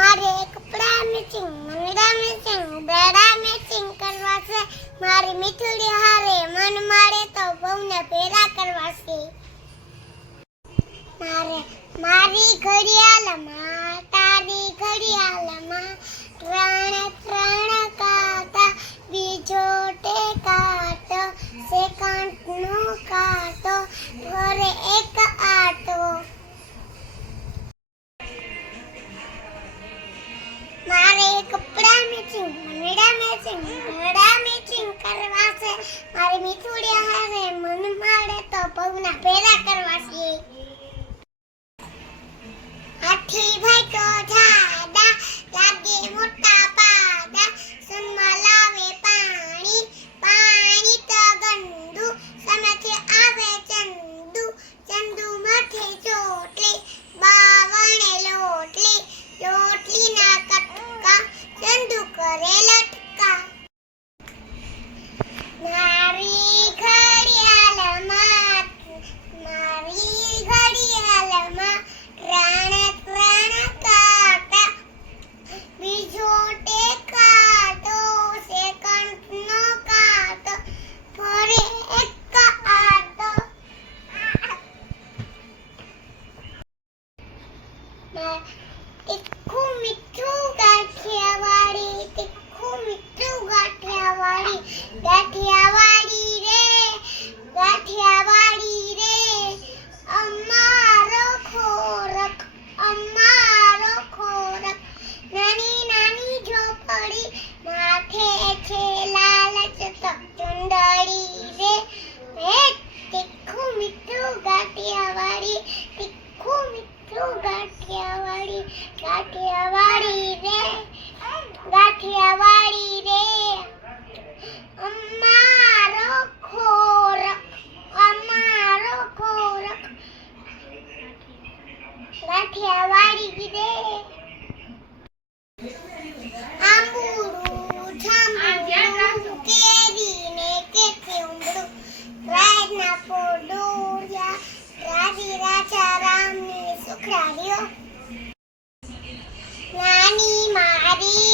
મારે કપડા મેચિંગ મંગળા મેચિંગ બેડા મેચિંગ કરવા છે. મારી મીઠડી હારે મન મારે તો બહુને ભેરા કરવા છે. મારે મારી ઘડિયાળમાં લાવે પાણી તો ગંદુ. સામેથી આવે ચંદુ ચંદુ માથે ચોટલી, બાવણે લોટલી લોટલી ના કટકા ચંદુ કરે ਤਿੱਖੂ ਮਿੱਠੂ ਗਾਠਿਆਵਾੜੀ ਤਿੱਖੂ ਮਿੱਠੂ ਗਾਠਿਆਵਾੜੀ। ગાંઠિયાવાળી રે ગાંઠિયાવાળી રે. અમારો ખોરક અમારો ખોરક ગાંઠિયાવાળી રે. આંબુડું, જાંબુડું કેરીને કેથી ઉંબળું રાજના પોડોળિયા રાજી રાજા રામની સુખરાડીઓ મારી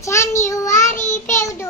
જાન્યુઆરી પેવડો